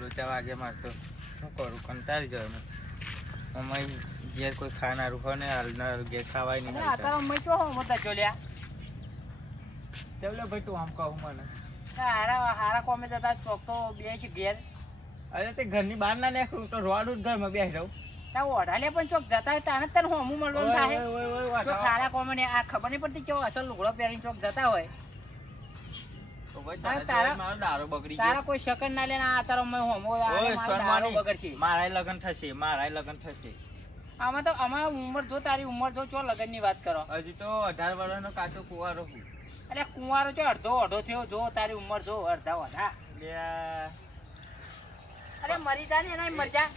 લોચા વાગે મારતો શું કરું કંટાળી જાય મેં અમારી ઘેર કોઈ ખાનારું હોય ને હાલના ઘેર ખાવાય નહીં અત્યારે અમે તો મત ચોલ્યા ચાલો ભાઈ તું આમ કહું મને હારા કોમે જતા ચોક તો બે છે ઘેર અરે તે ઘરની બહાર ના નાખું તો રોડ ઘરમાં બેસી જાઉં ત્યાં ઓઢાલે પણ ચોક જતા હોય તાને તને હોમું મળવાનું થાય ચોક હારા કોમે ને આ ખબર નહીં પડતી કેવો અસલ લુગડો પહેરીને ચોક જતા હોય તારા કોઈ શકન ના લે આ તારો હોમો બગડશે મારા લગન થશે આમાં તો અમારા ઉંમર જો તારી ઉંમર જો ચો લગન ની વાત કરો હજી તો 18 વર્ષનો કાચો કુંવારો છું અરે કુંવારો છો અડધો થયો જો તારી ઉંમર જો અડધા અરે મરી જા ને એના મરી જા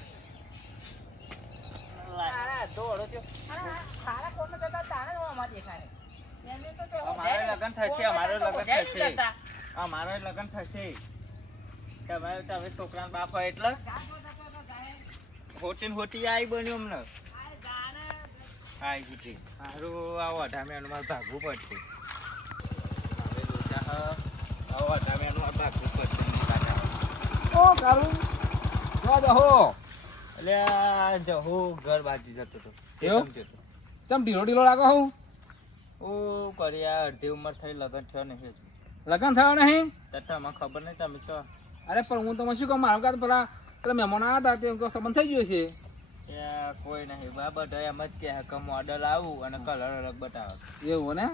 અડધો થયો સારા કોમ જતા તાણે અમાર દેખાય અમારો લગન થશે તમે છોકરા બાપ હોય એટલે હોટી આવી બન્યું અમને આવી જીતી સારું આવો 18 મેનું મારે ભાગવું પડશે જહો ઘર બાજુ જતો હતો ચમ ઢીલો લાગો હું ઓ કર્યા અડધી ઉંમર થઈ લગન થયો નહીં લગન થયો નહીં તમને ખબર નહીં તમે છો અરે પણ હું તમને શું કહું મારું કાં પેલા મહેમાન આવ્યા હતા તે સંબંધ થઈ ગયો છે કોઈ નહીં બધા એમ જ કે મોડલ આવું અને કલર અલગ બતાવે એવું ને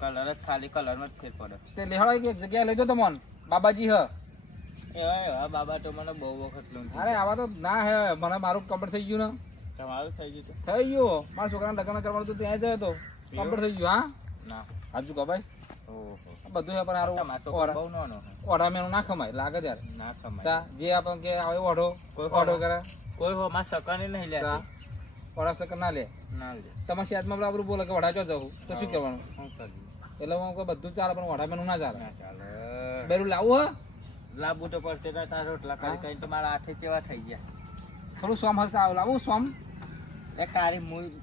કલર જ ખાલી કલરમાં જ ફેર પડે તે લેહડો એક જગ્યાએ લઈ જો તમને બાબાજી હ બાબા તો મને બહુ વખત લઉં અરે આવા તો ના હે મને મારું કમ્પ્લીટ થઈ ગયું ને તમારું થઈ ગયું થઈ ગયું મારા છોકરાને લગ્ન કરવાનું તો ત્યાં જયો તો કમ્પ્લીટ થઈ ગયું હા ના હાજુ કભાઈ બધું પણ સારું ઓઢા મેનું ના ખમાય લાગે ત્યારે ના ખમાય જે આપણે કે આવે ઓઢો ઓઢો કરે કોઈ હો માં સકને નહીં લે ઓઢા સકન ના લે તમારા શેતમાં બરાબર બોલે કે ઓઢા જો જવું તો શું કરવાનું એટલે હું બધું ચાલે પણ ઓઢા મેનું ના ચાલે બેરું લાવવું હે લાવવું તો પડશે તારા રોટલા કરી કઈ તો મારા હાથે ચેવા થઈ ગયા થોડું સોમ હશે લાવું સોમ એ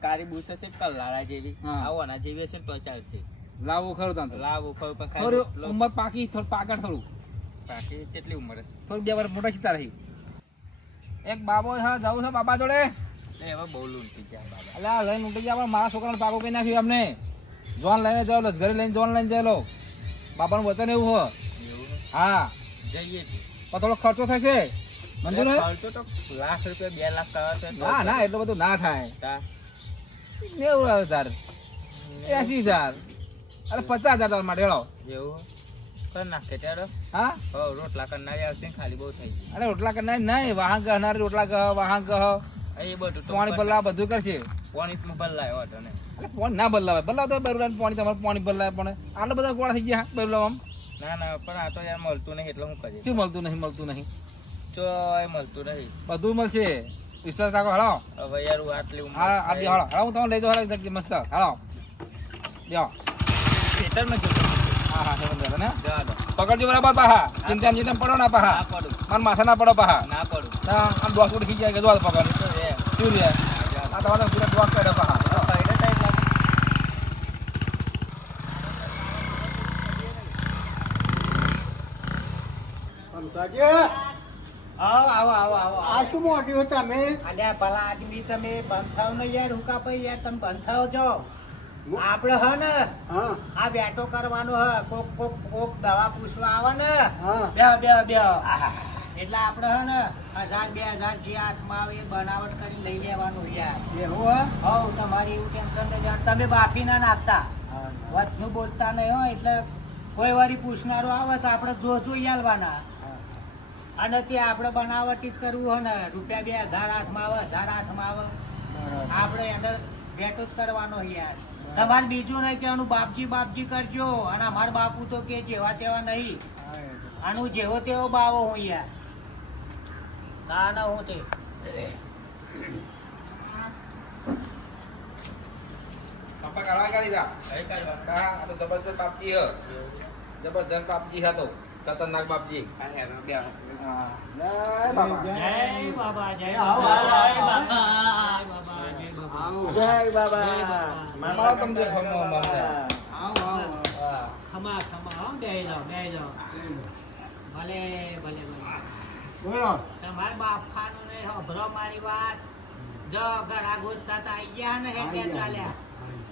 કારી બુસ હશે કલારા જેવી આવવાના જેવી હશે તો ચાલશે લાવવું ખરું તાન લાવવું ખરું પણ થોડું ઉંમર પાકી થોડું પાકડ થોડું પાકી કેટલી ઉંમર હશે થોડું 2 વર્ષ મોટા સીતા રહી એક બાબો છે જવું છે બાબા જોડે એવા બહુ લૂંટી ગયા બાબા અલ્યા લઈને ઉઠી ગયા પણ મારા છોકરાને પાકો કઈ નાખ્યું અમને જોન લઈને જાવ ઘરે લઈને જોન લઈને જઈ લો બાબાનું વચન એવું હો હા જઈએ પણ થોડો ખર્ચો થશે મંજૂર ખર્ચો તો લાખ રૂપિયા 2 લાખ કરવા ના એટલું બધું ના થાય 90,000 80,000 અરે 50,000 માટે હેડો એવું કર નાખે ત્યારે હા રોટલા કરનારી આવશે ખાલી બહુ થઈ ગઈ અરે રોટલા કરનારી નહીં વાહન ગહનારી રોટલા ગહ વાહન ગહ એ બધું પાણી બદલાવ બધું કરશે પાણી બદલાય હતો ને અરે પાણી ના બદલાવે બદલાવ તો બરુલા પાણી તમારે પાણી બદલાય પણ આટલા બધા ગોળા થઈ ગયા બરુલા આમ ના પણ આ તો યાર મળતું નહીં એટલે હું કરીએ શું મળતું નહીં ચોય મળતું નહીં બધું મળશે વિશ્વાસ રાખો હળો હવે યાર આટલી હા આટલી હળો હું તમને લઈ જાઉં હળો મસ્ત હળો લ્યો ખેતરમાં જતો હા ને જા દો પકડજો બરાબર પાહા ચિંતા ચિંતા પડો ના પાહા પડું મારા માથા ના પડો પાહા ના પડું આમ દોસ ઉડી જાય કે દોસ પકડ શું રે આ તમારે પૂરા દોસ કરે પાહા આ શું મોટ્યું તમે અલ્યા ભલા આદમી તમે બંધ થાવ ને યાર હુકા ભાઈ યાર તમે બંધ થાવ છો આપડે હ ને આ બેઠો કરવાનો હ કોક દવા પૂછવા આવે ને બે એટલે આપડે હ ને 1000-2000 જે હાથમાં આવે એ બનાવટ કરી લઈ લેવાનું યાર એવું હવ તમારી એવું ટેન્શન નહીં તમે બાફી ના નાખતા વચનું બોલતા નહીં હો એટલે કોઈ વારી પૂછનારો આવે તો આપડે જોઈ આલવાના અને ત્યાં આપણે બનાવટી જ કરવું હોય ને રૂપિયા 2000 હાથમાં આવે 1000 હાથમાં આવે આપણે એને ભેટો જ કરવાનો યાર તમારે બીજું નહીં કહેવાનું બાપજી કરજો અને અમારા બાપુ તો કે જેવા તેવા નહીં આનું જેવો તેવો બાવો હું યાર ના હું તે પપ્પા કાઢવા કાઢી દા આ તો જબરજસ્ત બાપજી હ જબરજસ્ત બાપજી હતો ખતરનાક બાપજી જય બાબા મારો તમને ખમો મળે ખમા બે જાઓ ભલે ભલે ભલે બોલો તમાર બાપાનું ને હભરો મારી વાત જો ઘરા ગોતતા તા આઈ ગયા ને હે ત્યાં ચાલ્યા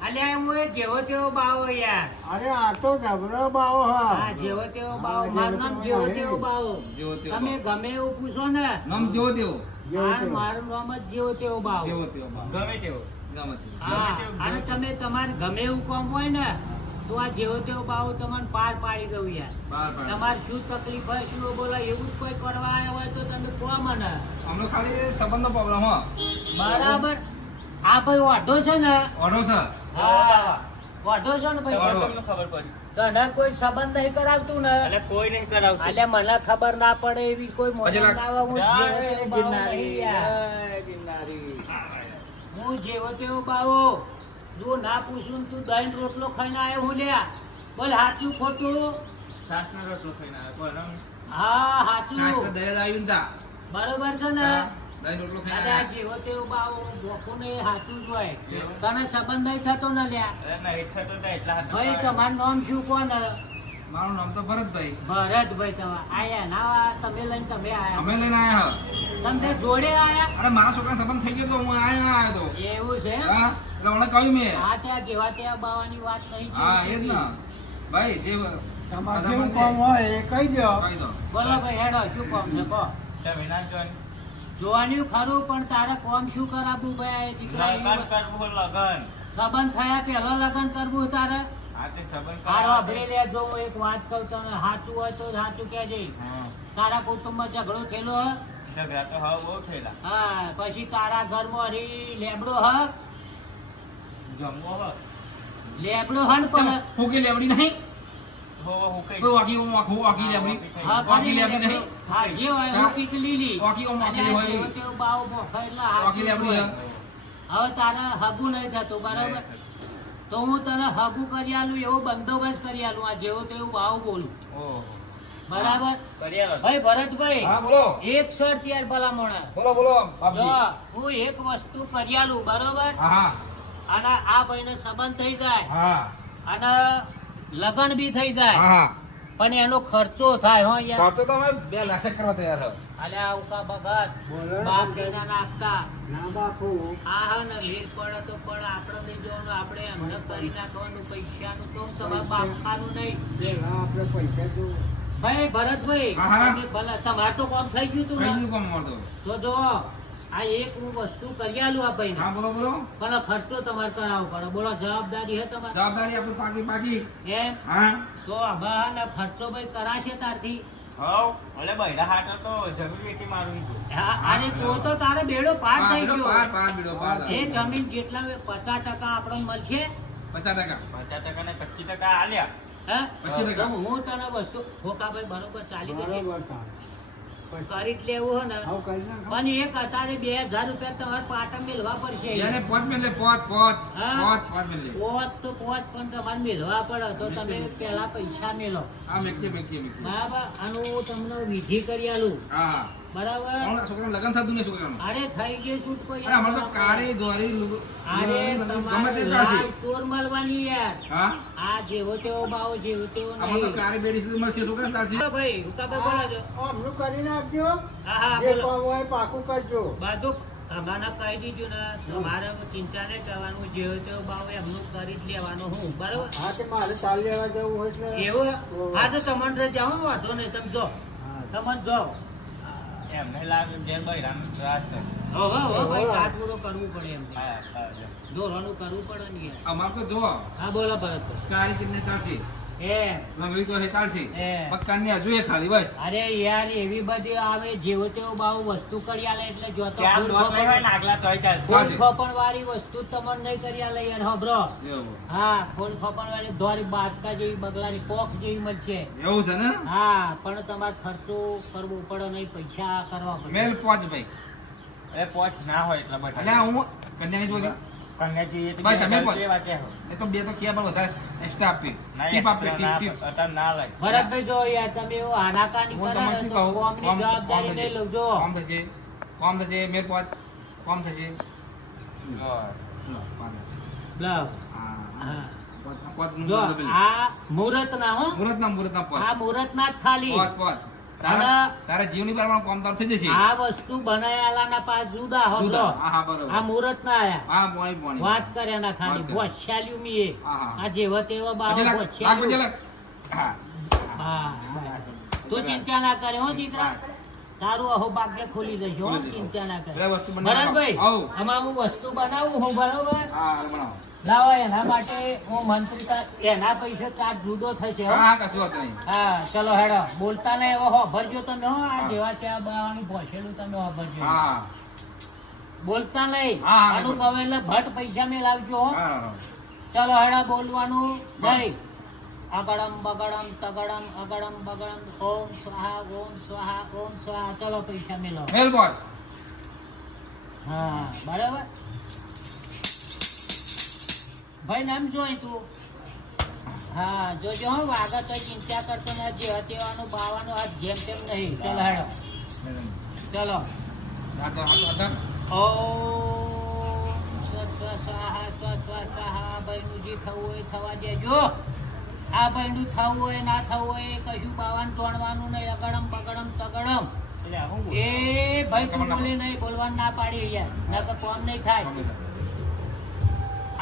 અલ્યા હું એ જેવો તેવો બાવો યાર અરે આ તો જબરો બાવો હા હા જેવો તેવો બાવો મારું નામ જેવો તેવો બાવો જેવો તેવો તમે ગમે એવું પૂછો ને નામ જેવો તેવો મારું નામ જ જેવો તેવો બાવો જેવો તેવો બાપ. ગમે તેવો ગમે તેવો. હા અને તમે તમારે ગમે એવું કામ હોય ને તો આ જેવો તેવો બાવો તમને પાર પાડી દઉં યાર બાર પાડ. તમારે શું તકલીફ હોય શું બોલો એવું જ કોઈ કરવા આવ્યા હોય તો તમે કહો મને અમને ખાલી સંબંધનો પ્રોબ્લેમ હો બરાબર આ ભાઈ વાઢો છે ને ઓઢો છે હા વાઢો છે ને ભાઈ વાઢો. તમને ખબર પડી તને કોઈ સંબંધ નહીં કરાવતું ને એટલે કોઈ નહીં કરાવતું એટલે મને ખબર ના પડે એવી કોઈ પછી મોઢું ના આવે. હું જય જેવો તેવો બાવો નહીં યાર. હું જેવો તેવો બાવો જો ના પૂછું તું દહીં રોટલો ખાઈને આવ્યો હું લ્યા બોલ સાચું ખોટું સાસનો રોટલો ખાઈને આવ્યો બોલો. હા સાસ તો સાચું દયા આવી ને તા. બરોબર છે ને દહીં રોટલો અરે ખાઈને આ આયા. જેવો તેવો બાવો ગોખું ને એ સાચું જ હોય તને સંબંધ નહીં થતો ને લ્યા અરે નહીં થતો તો એટલા હાથ ભાઈ તમારું નામ શું કોણ મારું નામ તો ભરતભાઈ. ભરતભાઈ તમે આયા ના તમે લઈને તમે આયા અમે લઈને આયા તમે જોડે આયા અરે મારા છોકરા સંબંધ થઈ ગયો તો હું આયા તો એવું છે એમ? હા એટલે મને કહ્યું મેં આ ત્યાં જેવા ત્યાં બાવાની વાત નહીં હા એ જ ને ભાઈ જે તમારે જેવું કામ હોય એ કહી દો કહી દો બોલો ભાઈ હેડો શું કામ છે કહો તમે ના જોઈ જોવાનું ખરું પણ તારે કોમ શું કરાવવું ભાઈ દીકરા લગન કરવું લગન સંબંધ થયા પહેલા લગ્ન કરવું તારે આ તે સંબંધ હારો કરાવવા અભરે લે જો હું એક વાત કહું તને સાચું હોય તો સાચું કહેજે હા તારા કુટુંબમાં ઝઘડો થયેલો હ ઝઘડા તો હવે બહુ થયેલા હા પછી તારા ઘરમાં હરી લેબડો હ જમવો હો લેબડો હ ને પણ હું કે લેબડી નહીં હો હું કઈ કોઈ વાકી વાકી લેબડી હા વાકી ખાલી લેબડી નહીં હા જે હોય હું પીક લીલી વાકી ઓ વાકી અને આ હોય. જેવો તેવો બાવો મોખા એટલે હાચું વાકી લેબડી હોય. હે. હવે તારે હગું નહીં થતું બરાબર તો હું તને હગું કરી આલું એવો બંદોબસ્ત કરી આલું આ જેવો તેવું ભાવ બોલું ઓહો બરાબર કરી આલો ભાઈ ભરતભાઈ હા બોલો એક શર્ત યાર ભલામણ બોલો બોલો જો બાપજી. હું એક વસ્તુ કરી આલું બરોબર હા હા અને આ ભાઈને સંબંધ થઈ જાય હા અને લગ્ન બી થઈ જાય હા પણ એનો ખર્ચો થાય હો યાર તો તમે 2 લાખ કરવા તૈયાર છો અલ્યા ઉકા બગત બોલો ને. બાપ બેટા નાખતા ના બાપુ હા હા ને વીર પડે તો પણ આપણે નહીં જોવાનું આપણે એમને કરી નાખવાનું પૈસાનું તો તમારે બાપખાનું નહીં પેલા આપણે પૈસા જો ભાઈ ભરતભાઈ હા, હા. તમે ભલે તમારે તો કામ થઈ ગયું તું કઈ ને નું કામ મળતો તો જો આ એક હું વસ્તુ કરી આલું આ ભાઈને હા બોલો બોલો પણ ખર્ચો તમારે કરાવવો પડે બોલો જવાબદારી હે તમારે જવાબદારી આપણી પાકી પાકી એમ હા તો હવે ને ખર્ચો ભાઈ કરાશે તારથી હવ એટલે બૈરા હાટો તો જરૂરી હતી મારું ઈ. અને તો તો તારે બેડો પાર થઈ બીડો ગયો પાર પાર બીડો પાર એ જમીન જેટલા 50% આપણને મળશે 50%. 50% ને 25% આલ્યા હે 25%. તો હું તને વસ્તુ ખોકાભાઈ બરોબર ચાલી ગઈ બરોબર સાહેબ કરી જ લેવું હે ને આવું કરી નાખો. પણ એક અત્યારે 2000 રૂપિયા તમારે પાટા મેળવા પડશે એને 5 મિનિટ લે 5 હા? 5 મિનિટ લે પોત તો પોત પણ તમારે મેળવા પડે તો તમે પેલા પૈસા મેળો આ મેકી બરાબર આનું હું તમને વિધિ કરી આલું હા બરાબર હા છોકરાનું લગન થતું નહીં છોકરાનું અરે થઈ ગયું છૂટ કોઈ અરે અમારે તો કાળી દોરી અરે ગમે તમારે તે લાલ ચાલશે ચોર મળવાની યાર હા આ જેવો તેવો ભાવ જેવો તેવો અમારે તો નહીં કાળી બેડી સુધી મળશે છોકરા ચાલશે હા ભાઈ હુકાભાઈ બોલો છો આમનું કરી નાખજો હા હા જે બોલો કામ હોય પાકું કરજો બધું અમારા કહી દીધું ને તમારે ચિંતા નહીં કરવાનું જેવો તેવો ભાવ એમનું કરી જ લેવાનું હું બરાબર હા કે મારે ચાલ લેવા જવું હોય એટલે એવું હા તો તમને જાઓ વાંધો નહીં તમે જો હા. તમે જો એમને લાગે જે બૈરાનો ત્રાસ છે હો ભાઈ કાટ પૂરો કરવું પડે એમ હા, હા. દોરવાનું કરવું પડે ને યાર અમારે તો જો હા બોલો ભરતભાઈ કાળી કિન્ને ચાલશે એ લંગડી તો હે ચાલશે એ. પક્કાની હજુ એ ખાલી બસ અરે યાર એવી બધી આવે જેવો તેવો ભાવ વસ્તુ કરી આલે એટલે જો તો ચાર ફૂલ દોત નહીં હોય ને ખોપણ- આગલા તોય ચાલશે ફૂલ ખોપણ વાળી વસ્તુ તમને નહીં કરી આલે યાર હબરો એવું હા ફૂલ ખોપણ વાળી ધોરી બાચકા જેવી બગલાની પોખ જેવી મળશે એવું છે ને હા પણ તમારે ખર્ચો કરવો પડે નહીં પૈસા કરવા પડે મેલ 5 ભાઈ એ પોચ ના હોય એટલા એટલે બધા હું કન્યાની જોડી કન્યા જોઈએ તો ભાઈ, તમે બે પોચ. બે વાતે હો. એ તો 2 તો ક્યાં પણ વધારે એક્સ્ટ્રા આપી ના, ટીપ આપે extra ટીપ ના, ટીપ અત્યારે ના લાગે ભરતભાઈ જો યાર તમે એવો આનાકાની હું કરો તમને ને શું તો કહું કોમની કોમ જવાબદારી થશે નહીં લઉં જો કોમ થશે મેલ 5 કોમ થશે બસ. લો હા હા 5 જો આ મુહૂર્ત ના હો મુહૂર્ત ના આ મુહૂર્ત ના જ ખાલી 5 તારા જીવની પ્રમાણે કામ તાર થઈ જશે આ વસ્તુ બનાયેલાના પાસ જુદા હો જુદા. લો. હા, બરોબર. આ મુહૂર્ત ના આયા હા પાણી પાણી વાત કર્યા ના ખાલી વાત કરે. ભોછાલ્યું મીએ. હા. આ જેવા તેવા બાવા પછી લાગ, ભોછાલ્યું. પછી લાગ. હા હા, તું ચિંતા ના કરે હો દીકરા તારું અહો ભાગ્ય ખોલી જશે હો ખોલી જશે. ચિંતા ના કરે એટલે વસ્તુ બનાવવા. ભરતભાઈ આવો. આમાં હું વસ્તુ બનાવું હું બરોબર હા બનાવો લાવો એના માટે હું મંત્રી એના પૈસે ચાર્જ જુદો થશે હો. હા હા કશું વાત નહીં હા ચલો હેડો બોલતા ને એવો હો ભરજો તમે હો આ જેવા ત્યાં બાવાનું ભોસેલું તમે હો ભરજો હા બોલતા નહીં હા, હા, આનું બોલ. કહે એટલે ભટ પૈસા મેલાવજો હો હા ચલો હેડા બોલવાનું નહીં અગડમ બગડમ તગડમ અગડમ બગડમ ઓમ સ્વાહા ઓમ સ્વાહા ઓમ સ્વાહા ચલો પૈસા મેલો મેલ બોસ હા બરાબર ભાઈ નામ જોઈ તું હા જોજો હો વાગા તો ચિંતા કરતો ને જે હતેવાનું બાવાનું આ જેમ તેમ નહીં ચલો હેડો ચલો ઓમ સ્વાહા સ્વાહા ભાઈનું જે થવું હોય થવા દેજો આ ભાઈનું થવું હોય ના થવું હોય કશું બાવાનું તોડવાનું નહીં અગડમ બગડમ તગડમ એ ભાઈ તું બોલે નહીં બોલવાનું ના પાડી યાર નકર કોમ નહીં થાય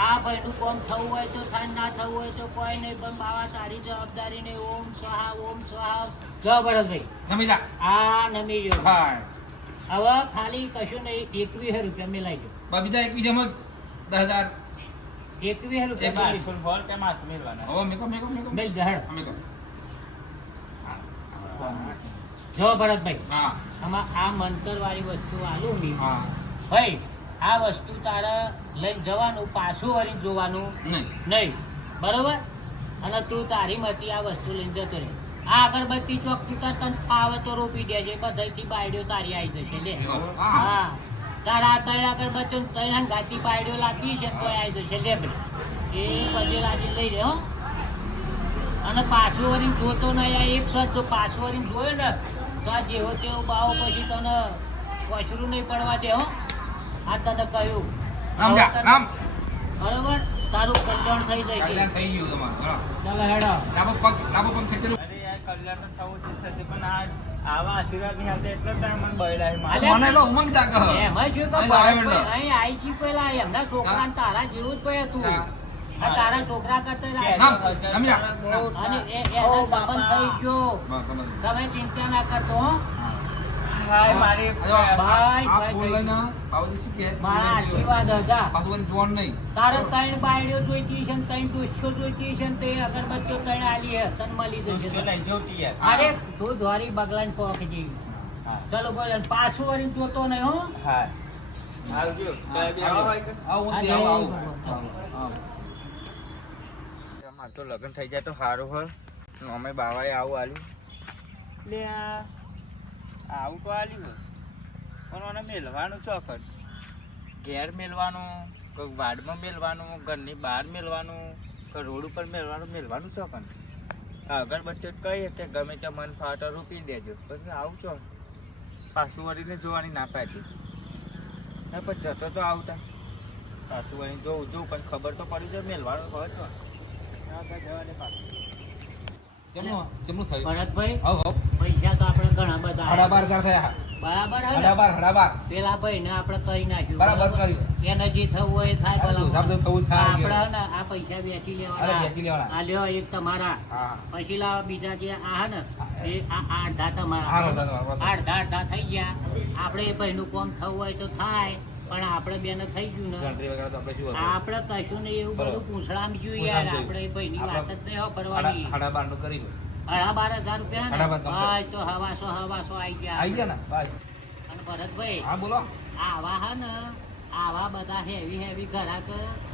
આ ભાઈનું કોમ થવું હોય તો થાય ના થવું હોય તો કોઈ નહીં પણ બાવા તારી જવાબદારી નહીં ઓમ સ્વાહા જય ભરતભાઈ નમી જા આ નમી ગયો હા હવે ખાલી કશું નહીં 21 રૂપિયા મેલાઈ ગયો બીજા એક બીજા માં 10,000 21 રૂપિયા એકવીસ. ફોન કેમ હાથ મેળવાના હવે મેકો મેલ જહડ મેકો જો ભરતભાઈ હા આમાં આ મંતર વાળી વસ્તુ આલું મી હા ભાઈ આ વસ્તુ તારે લઈને જવાનું પાછું વળી જોવાનું નહીં નહીં બરોબર અને તું તારી મતી આ વસ્તુ લઈને જતો રહે આ અગરબત્તી ચોક તને ફાવે તો રોપી દેજે બધાથી બાયડીઓ તારી આવી જશે લે હા તારા ત્રણ અગરબત્તીઓ ત્રણ ગાતી બાયડીઓ લાગી છે તો આવી જશે લે ભાઈ એ પછી લાગી લઈ લે હો અને પાછું વળી જોતો નહીં આ એક સજ જો પાછું વળી જોયો ને તો આ જેવો તેવો બાવો પછી તને વછરું નહીં પડવા દે હો આ તને કહ્યું રામ જા રામ બરોબર તારું કલ્યાણ થઈ કલ્યાણ જાય થઈ ગયું તમારું ચાલો હેડો ડાબો પગ ખેંચેલું અરે યાર કલ્યાણ તો થવું જ થશે પણ આવા આશીર્વાદ નહીં આવતા એટલો ટાઈમ મને બળાય અલ્યા, મને તો ઉમંગ જાગ એમાં શું કે અહીં લાવ્યો ભરતભાઈ એટલે. અહીં આઈ છી પેલા એમના છોકરાને તારા જેવું જ ભાઈ હતું હા. આ તારા છોકરા કરતા નામ નમી જા અને એનો સંબંધ થઈ ગયો તમે ચિંતા ના કરતો હો હાય મારી ભાઈ, આ ફૂલ લઈને બાબુજી શું કહે? મારા આશીર્વાદ હતા પાછું વળી જોવાનું નહીં તારે ત્રણ બાયડીઓ જોઈતી છે ને ત્રણ ડોસો જોઈતી છે ને તે અગરબત્તીઓ ત્રણ આલી હે તને મળી ગુસ્સે જશે લઈ જવતી યાર અરે તું ધોરી બગલાને પોક જેવી હા. ચલો બોલ પાછું વળી જોતો નહીં હો હા આવજો આવું હા, આવું જય આવું ભગવાન. મારે તો લગ્ન થઈ જાય તો સારું હોય અમે બાવાએ આવું આલ્યું એટલે આવું તો આલ્યું હોય પણ મને મેલવાનું ચોખટ ઘેર મેલવાનું કોઈ વાડમાં મેલવાનું ઘરની બહાર મેલવાનું કોઈ રોડ ઉપર મેલવાનું ચોખટ અગરબત્તીઓ કહીએ કે ગમે ત્યાં મન ફાટો રૂપી દેજો પછી આવું છો પાછું વળીને જોવાની ના પાડી ના પણ જતો તો આવતા પાછું વળીને જોઉં પણ ખબર તો પડી જાય મેલવાનું હોય તો આગળ જવાને પાછું કેમનું થયું ભરતભાઈ હવ હવ પૈસા તો આપણે ઘણા બધા હડા બાર હજાર થયા બરાબર હે ને? હડા બાર પેલા ભાઈ ને આપણે કરી નાખ્યું બરાબર બરાબર? કર્યું. એને જે થવું હોય એ થાય આ બધું ભલા. હિસાબ તો થવું જ થાય. આપણે હે ને આ પૈસા વેચી અરે લેવાના વેચી લેવાના. આ લ્યો એક તમારા હા પછી લાવો બીજા જે આ હે ને એ આ અડધા હા, તમારા અડધા. અડધા થઈ ગયા આપણે એ ભાઈનું કોમ થવું હોય તો થાય પણ આપણે બેને થઈ ગયું ને ગણતરી વગર તો આપણે શું હતું? આપણે કશું નહીં એવું બધું બરોબર. પૂછડામાં જોયું યાર પૂછડામાં આપણે એ ભાઈની આપણે વાત જ નહીં વાપરવાની હડા બારનું કરી દો. 12,000 રૂપિયા હડા બાર ને complete. ભાઈ તો હવાસો આવી ગયા આઈ ગયા ને બસ. અને ભરતભાઈ હા બોલો આવા હે ને આવા બધા હેવી ઘરાક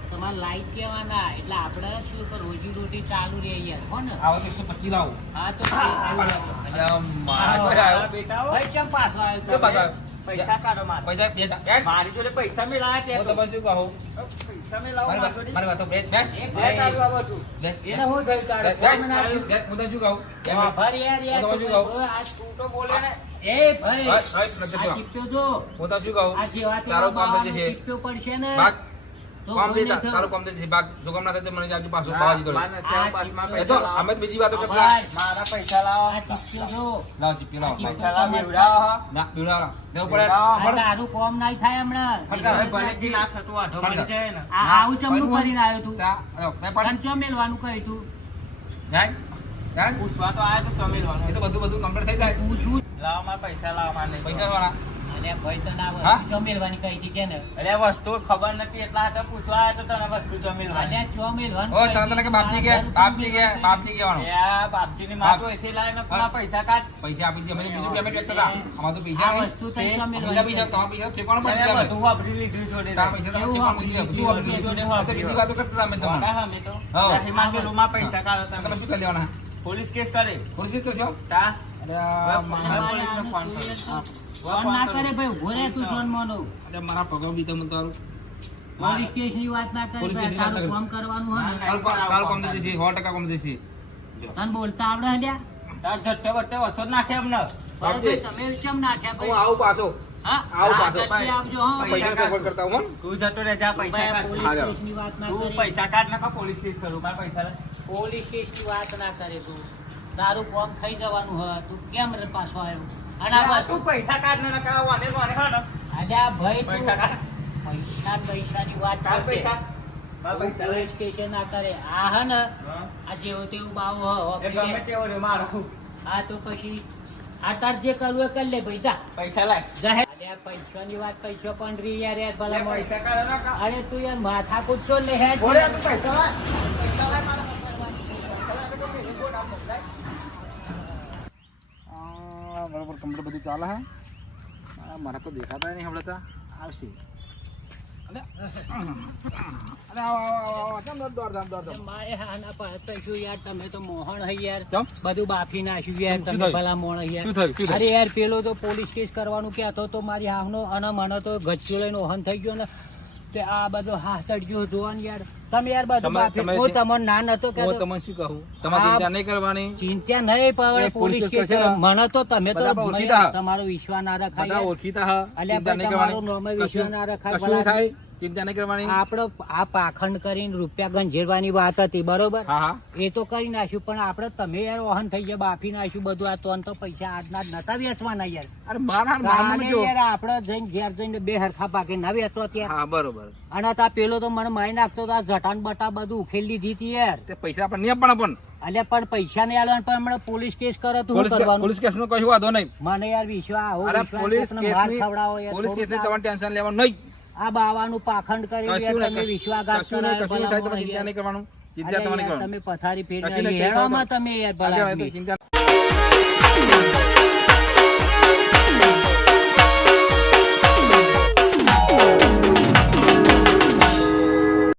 તમારે લાઈટ કહેવાના એટલે આપણે શું કે રોજી રોટી ચાલુ રહે યાર હો ને આવો તો 125 લાવો હા તો અહીંયા મારા જોડે આવ્યો. ભાઈ કેમ પાછો આવ્યો કેમ પાછો આવ્યો? પૈસા કાઢો મારે પૈસા બે જા. મારી જોડે પૈસા મેળવ્યા હું તમે શું કહું? પૈસા મેળવો મારી વાત તો બે બે બે કાઢવા બધું બે. એને હું થયું તારે બે. કોમ નાખ્યું? બે. હું તને શું કહું? બે વાહ, મિનિટ. ભાઈ યાર યાર હું તો તું શું કહું? આજ તું તો બોલે ને એ ભાઈ હા, હા, નથી આ કહું. ચીપટો જો હું તને શું કહું? આ જેવા તારો તેવા કામ થઈ બાવાનો જશે. ચીપટો પડશે ને ભાગ. તો કામ કોઈ દેતા નહીં તારું કામ દેતી ભાગ જો કામ ના થાય તો મને જાજુ પાછો પાવા દીધો મારે નથી આવું પાછમાં એ તો પૈસા અમે તો બીજી વાતો કરતા ભાઈ, મારા પૈસા લાવો આ ચિઠ્ઠીઓ જો. લાવ ચીપી લાવ પૈસા લાવો બેવડાવો હો. ના બીવડા દેવું પડે આ તારું કોમ નહીં થાય હમણાં. હવે ભલે દી ના થતું આઢો મળી જાય ને આવું ચમનું કરીને આવ્યો તું તા મે પણ તને ચો મેલવાનું કહ્યું તું જાણ પૂછવા તો આયા તો ચમેલવાનું એ તો બધું કમ્પ્લીટ થઈ જાય તું શું લાવો મારા પૈસા લાવો મારે નહીં પૈસા વાળા અરે ભાઈ તને આ હા? વસ્તુ ચો મેલવાની કહી હતી કે ને અરે વસ્તુ ખબર નથી એટલા હાટે પૂછવા આવ્યો તો તને વસ્તુ ચમેલવાની અલ્યા ચો મેલવાનું ઓ કહી તને કે હતી. બાપજી કે બાપજી કે બાપજી કહેવાનું એ આ બાપજીની માં તો એથી લાવીને પેલા પૈસા કાઢ પૈસા આપી દે અમે બીજું પેમેન્ટ કરતા હતા અમાર તો પૈસા આ નહીં. વસ્તુ તને ચો બીજા મેલવાની પૈસા તમારા પૈસા ઠેકાણું પણ તમે નથી બધું વાપરી લીધું જોડે તારા પૈસા તમે ઠેકાણું મૂકી દીધા. શું વાપરી લીધું? આ તો બીજી વાતો કરતા હતા અમે તમને વાડા અમે તો હા. ત્યાંથી માંગેલું માં પૈસા કાઢો તમે તમે શું કરી લેવાના પોલીસ કેસ કરે ખુરશી તો છો તા અરે આ મારા પોલીસને ફોન કરો. ફોન ના કરે ભાઈ ઉભો રહે તું સોન મોનો અરે મારા પગો બી તમે તારું પોલીસ કેસની વાત ના કરે પોલીસ ભાઈ, કેસની વાત તારું ના કામ કરવાનું હોય ને કાલ કોમ દેતી છે 100% કોમ દેતી તને બોલતા આવડે હલ્યા તાર જટ્ટે વટ્ટે વસો જ નાખે અમને ભાઈ તમે કેમ નાખ્યા હું ભાઈ આવું પાછો હા આવું હા, પાછો. જલ્દી આવજો હો પૈસા સપોર્ટ કરતા હું તું જતો રે જા પૈસા ભાઈ, કાઢ પોલીસ હા, જાઓ. કેસની વાત ના તું કરી પૈસા કાઢ નાખો પોલીસ કેસ કરું મારા પૈસા લે. પોલીસ કેસની વાત ના કરે તું તારું કામ થઈ જવાનું હોય તું કેમ રે પાછો આવ્યો અને આ તું પૈસા કાઢ ને નકા વાને વાને હા ને અલ્યા ભાઈ તું પૈસા કાઢ પૈસાની વાત કાઢ કરશે. પૈસા મારા પૈસા લે પોલીસ કેસ ના કરે આ હે ને હા. આ જેવું તેવું બાવ હો એ ગમે તેવો રે મારો આ તો પછી આ તાર જે કરવું એ કરી લે ભાઈ જા પૈસા લાય જાહેર અલ્યા પૈસાની વાત પૈસો પણ રહી યાર યાર ભલા લે મળે. પૈસા કાઢ નાખા અરે તું યાર માથા કૂદશો ને હેડ બોલે તું પૈસા લાય પૈસા લાય મારા બરોબર કમ્પ્લીટ બધું ચાલે હે મારા તો દેખાતા નહીં હમણાં આવશે અલે આવો કેમ દોડ મારે આના પાસે પૈસું યાર તમે તો મોહણ હૈ યાર ચમ? બધું બાફી નાખ્યું યાર શું તમે થયું? ભલા મોણ શું યાર થયું શું અરે યાર પેલો તો પોલીસ કેસ કરવાનું કહેતો તો મારી હાવનો અને મને તો ગચ્ચો લઈને ઓહન થઈ ગયો ને તે આ બધો હાસડ ગયો જોવાનું યાર તમે યાર બધું તમે- બાફી તમે હું જે- તમને ના નતો હું કહેતો તમને શું કહું તમારે હા. ચિંતા નહીં કરવાની ચિંતા નહીં પણ એ પોલીસ પોલીસ કેસ કેસ છે ને, મને તો તમે તો બધા ઓળખીતા. તમારો વિશ્વાસ ના રખાય બધા યાર. ઓળખીતા હા અલ્યા ચિંતા નહીં ભાઈ, તમારું કરવાની નામે વિશ્વાસ ના રખાય કશું નહીં ભલા. થાય ચિંતા નહીં કરવાની આપડે આ પાખંડ કરીને રૂપિયા ગંજેરવાની વાત હતી બરોબર હા હા એ તો કરી નાખ્યું પણ આપડે તમે યાર વાહન થઈ ગયા બાફી નાખ્યું બધું આ તો પૈસા આજના જ નતા વેચવાના યાર અરે મારા કાલે મારામાં જો યાર આપડે જઈને ઘેર જઈને બે હરખા પાકે ના વેચવા ત્યાં હા બરોબર અને તા પેલો તો મને મારી નાખતો તો આ જટાન બટા બધું ઉખેલ લીધી હતી યાર તે પૈસા પણ નહીં પણ અલ્યા પણ પૈસા નહીં આલવાનું પણ હમણાં પોલીસ કેસ કરે તો શું કરવાનું પોલીસ કેસ નું કશું વાંધો નહીં મને યાર વિશ્વાસ આવો અરે વિશ્વાસ પોલીસ કોકને માર ખવડાવો કેસ યાર, પોલીસ કેસ થોડુંક તમારે ટેન્શન લેવાનું નહીં આ બાવાનું પાખંડ કરી કશું યાર નહીં, તમે વિશ્વાસઘાત કશું નહીં, કરાયો કશું નહીં થાય ભલા તમે ચિંતા મોણ નહીં કરવાનું ચિંતા અલ્યા તમારે નહીં યાર, કરવાની તમે પથારી કશું ફેરવી નહીં, હેડોમાં તમે યાર ભલા આગળ આદમી. ચિંતા